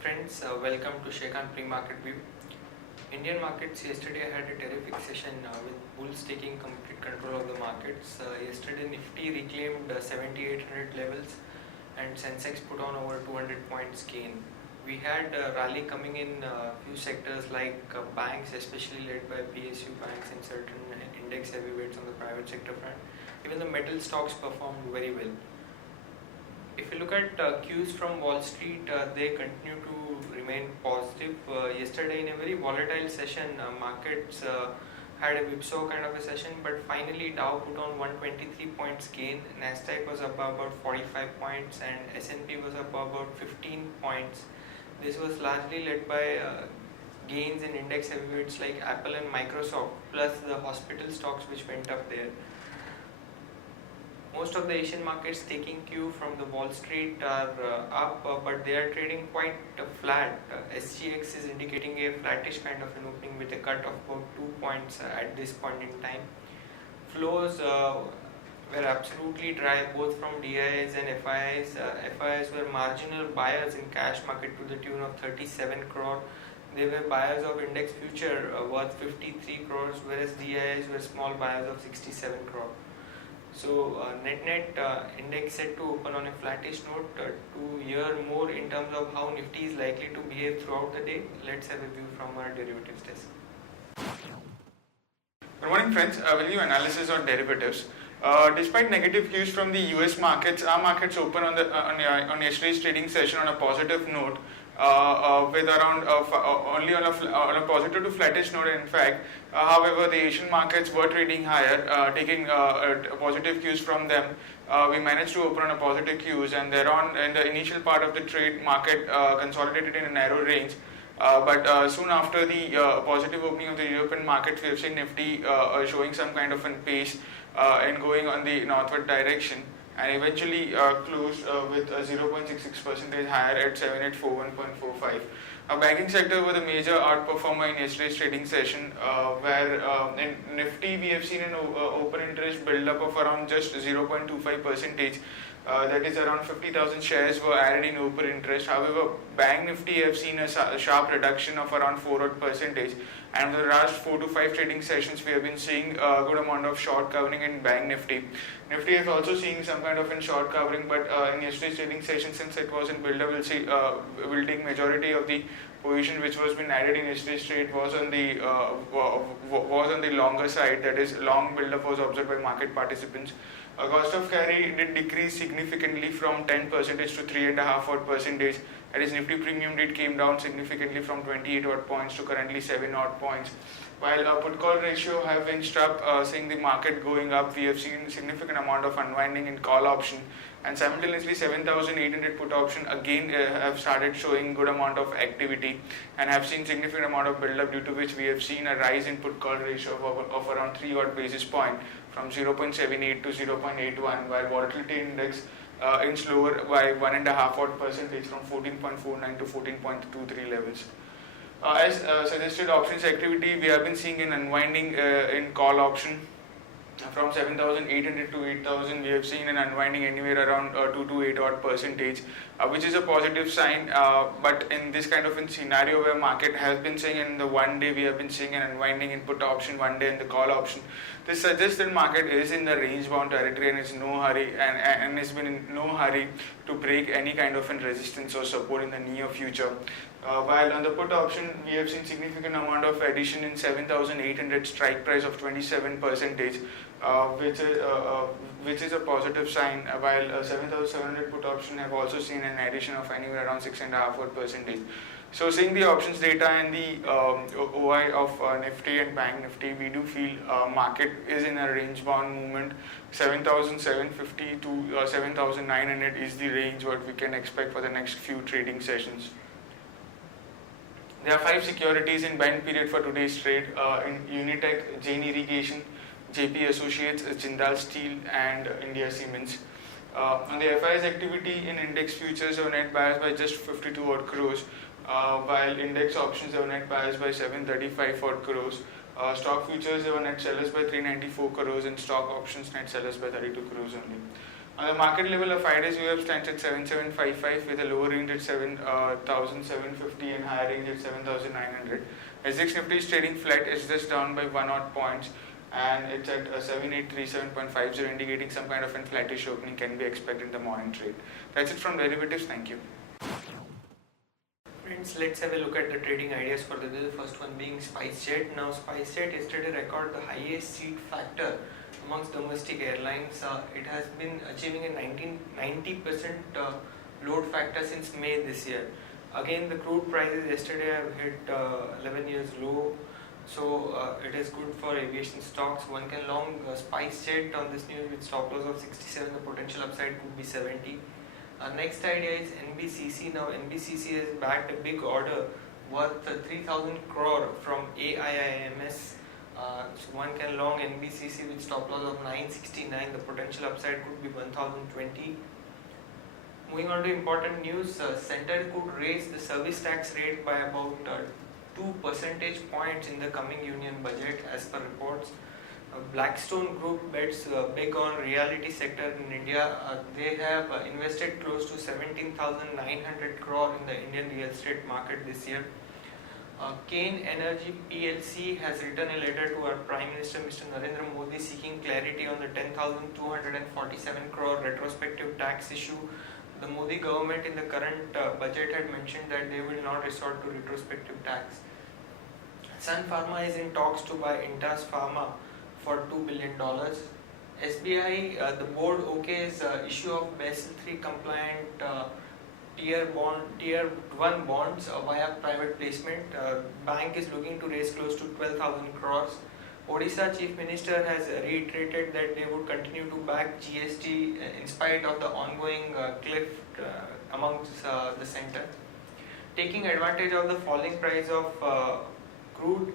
friends, welcome to Shekan Pre-Market View. Indian markets yesterday had a terrific session with bulls taking complete control of the markets. Yesterday Nifty reclaimed 7800 levels and Sensex put on over 200 points gain. We had a rally coming in few sectors like banks, especially led by PSU banks and certain index heavyweights on the private sector front. Even the metal stocks performed very well. If you look at cues from Wall Street, they continue to remain positive. Yesterday, in a very volatile session, markets had a whipsaw kind of a session, but finally Dow put on 123 points gain. Nasdaq was up about 45 points, and S&P was up about 15 points. This was largely led by gains in index heavyweights like Apple and Microsoft, plus the hospital stocks which went up there. Most of the Asian markets taking cue from the Wall Street are up, but they are trading quite flat. SGX is indicating a flattish kind of an opening with a cut of about 2 points at this point in time. Flows were absolutely dry both from DIIs and FIIs. FIIs were marginal buyers in cash market to the tune of 37 crore. They were buyers of index future worth 53 crores, whereas DIIs were small buyers of 67 crore. So net index set to open on a flattish note. To hear more in terms of how Nifty is likely to behave throughout the day, let's have a view from our derivatives desk. Good morning friends, value analysis on derivatives. Despite negative cues from the US markets, our markets open on yesterday's trading session on a positive note, with around only on a positive to flattish note in fact. However, the Asian markets were trading higher, taking positive cues from them. We managed to open on a positive cues, and thereon in the initial part of the trade, market consolidated in a narrow range. But soon after the positive opening of the European markets, we have seen Nifty showing some kind of a pace and going on the northward direction, and eventually closed with 0.66% higher at 7841.45. Banking sector was the major outperformer in yesterday's trading session, where in Nifty we have seen an open interest build up of around just 0.25%. That is around 50,000 shares were added in open interest. However, Bank Nifty have seen a sharp reduction of around 4%, and for the last 4 to 5 trading sessions we have been seeing a good amount of short covering in Bank Nifty. Nifty is also seeing some kind of in short covering, but in yesterday's trading session, since it was in build up, we'll take majority of the position which was been added in yesterday's trade was on the longer side. That is, long build up was observed by market participants. Cost of carry did decrease significantly from 10% to 3.5%. That is, Nifty premium did came down significantly from 28 odd points to currently 7 odd points. While put call ratio have inched up, seeing the market going up, we have seen significant amount of unwinding in call option, and simultaneously 7,800 put option again have started showing good amount of activity and have seen significant amount of build up, due to which we have seen a rise in put call ratio of around 3 odd basis point from 0.78 to 0.81, while volatility index inched lower by 1.5 odd percentage from 14.49 to 14.23 levels. As suggested options activity, we have been seeing an unwinding in call option from 7,800 to 8,000. We have seen an unwinding anywhere around 2 to 8 odd percentage, which is a positive sign. But in this kind of a scenario where market has been seeing in the one day, we have been seeing an unwinding in put option one day in the call option. This suggests that market is in the range bound territory and is no hurry and has been in no hurry to break any kind of a resistance or support in the near future. While on the put option, we have seen significant amount of addition in 7,800 strike price of 27%, which is a positive sign. While 7,700 put option have also seen an addition of anywhere around 6.5%. So seeing the options data and the OI of Nifty and Bank Nifty, we do feel market is in a range bound movement. 7,750 to 7,900 is the range what we can expect for the next few trading sessions. There are 5 securities in buying period for today's trade: in Unitech, Jain Irrigation, JP Associates, Jindal Steel, and India Cements. On the FI's activity in index futures, are net buyers by just 52 odd crores, while index options are net buyers by 735 odd crores. Stock futures are net sellers by 394 crores, and stock options net sellers by 32 crores only. On the market level, a 5 days VWAP stands at 7755 with a lower range at 7750 and higher range at 7900. SGX Nifty is trading flat, it's just down by 1 odd points and it's at 7837.50, indicating some kind of a flattish opening can be expected in the morning trade. That's it from derivatives. Thank you. Friends, let's have a look at the trading ideas for the day. The first one being SpiceJet. Now, SpiceJet yesterday recorded the highest seat factor amongst domestic airlines. It has been achieving a 90% load factor since May this year. Again, the crude prices yesterday have hit 11 years low, so it is good for aviation stocks. One can long SpiceJet on this news with stop loss of 67. The potential upside could be 70. Next idea is NBCC. Now, NBCC has backed a big order worth 3,000 crore from AIIMS. So one can long NBCC with stop loss of 969. The potential upside could be 1020. Moving on to important news, Centre could raise the service tax rate by about 2 percentage points in the coming union budget as per reports. Blackstone Group bets big on reality sector in India. They have invested close to 17,900 crore in the Indian real estate market this year. Kane Energy PLC has written a letter to our Prime Minister Mr. Narendra Modi seeking clarity on the 10,247 crore retrospective tax issue. The Modi government in the current budget had mentioned that they will not resort to retrospective tax. Sun Pharma is in talks to buy Intas Pharma for $2 billion. SBI, the board okays issue of Basel III compliant tier 1 bonds via private placement. Bank is looking to raise close to 12,000 crores. Odisha Chief Minister has reiterated that they would continue to back GST in spite of the ongoing cliff amongst the centre. Taking advantage of the falling price of crude,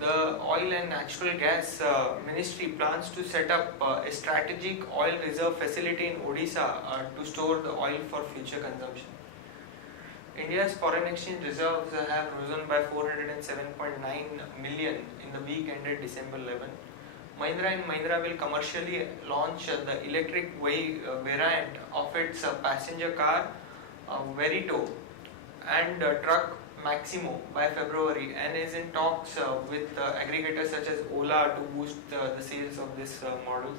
the Oil and Natural Gas Ministry plans to set up a strategic oil reserve facility in Odisha to store the oil for future consumption. India's foreign exchange reserves have risen by 407.9 million in the week ended December 11. Mahindra & Mahindra will commercially launch the electric variant of its passenger car Verito and truck Maximo by February, and is in talks with aggregators such as Ola to boost the sales of these models.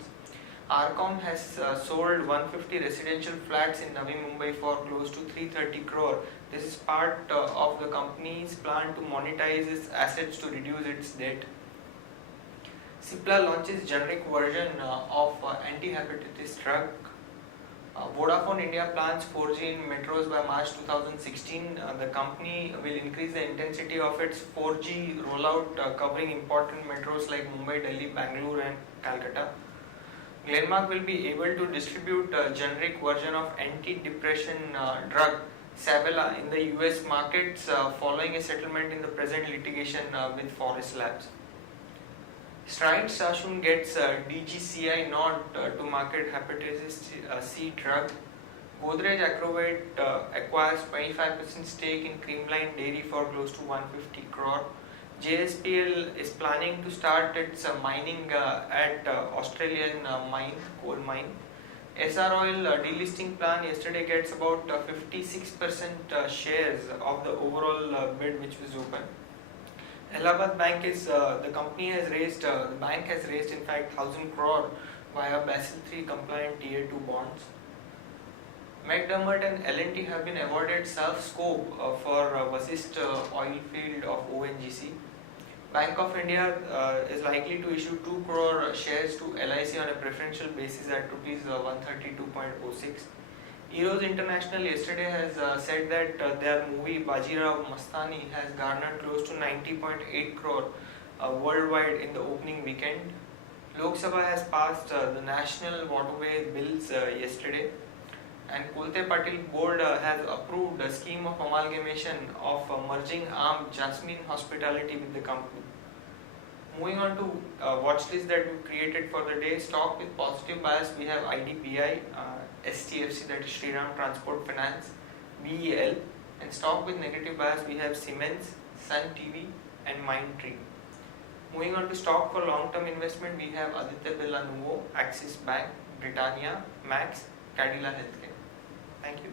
Arcom has sold 150 residential flats in Navi Mumbai for close to 330 crore. This is part of the company's plan to monetize its assets to reduce its debt. Cipla launches generic version of anti-hepatitis drug. Vodafone India plans 4G in metros by March 2016. The company will increase the intensity of its 4G rollout covering important metros like Mumbai, Delhi, Bangalore and Calcutta. Glenmark will be able to distribute a generic version of anti-depression drug Savella in the US markets following a settlement in the present litigation with Forest Labs. Strides Sassoon gets DGCI nod to market hepatitis C drug. Godrej Agrovet acquires 25% stake in Creamline Dairy for close to 150 crore. JSPL is planning to start its mining at Australian coal mine. SR Oil delisting plan yesterday gets about 56% shares of the overall bid which was open. Allahabad Bank is the bank has raised in fact 1,000 crore via Basel III compliant Tier 2 bonds. McDermott and L&T have been awarded SURF scope for Vasist oil field of ONGC. Bank of India is likely to issue 2 crore shares to LIC on a preferential basis at rupees 132.06. Eros International yesterday has said that their movie Bajirao Mastani has garnered close to 90.8 crore worldwide in the opening weekend. Lok Sabha has passed the national waterway bills yesterday, and Kolte Patil board has approved a scheme of amalgamation of merging arm Jasmine Hospitality with the company. Moving on to watch list that we created for the day. Stock with positive bias we have IDBI, STFC, that is Shriram Transport Finance, BEL, and stock with negative bias we have Siemens, Sun TV and Mindtree. Moving on to stock for long term investment we have Aditya Birla Nuvo, Axis Bank, Britannia, Max, Cadila Healthcare. Thank you.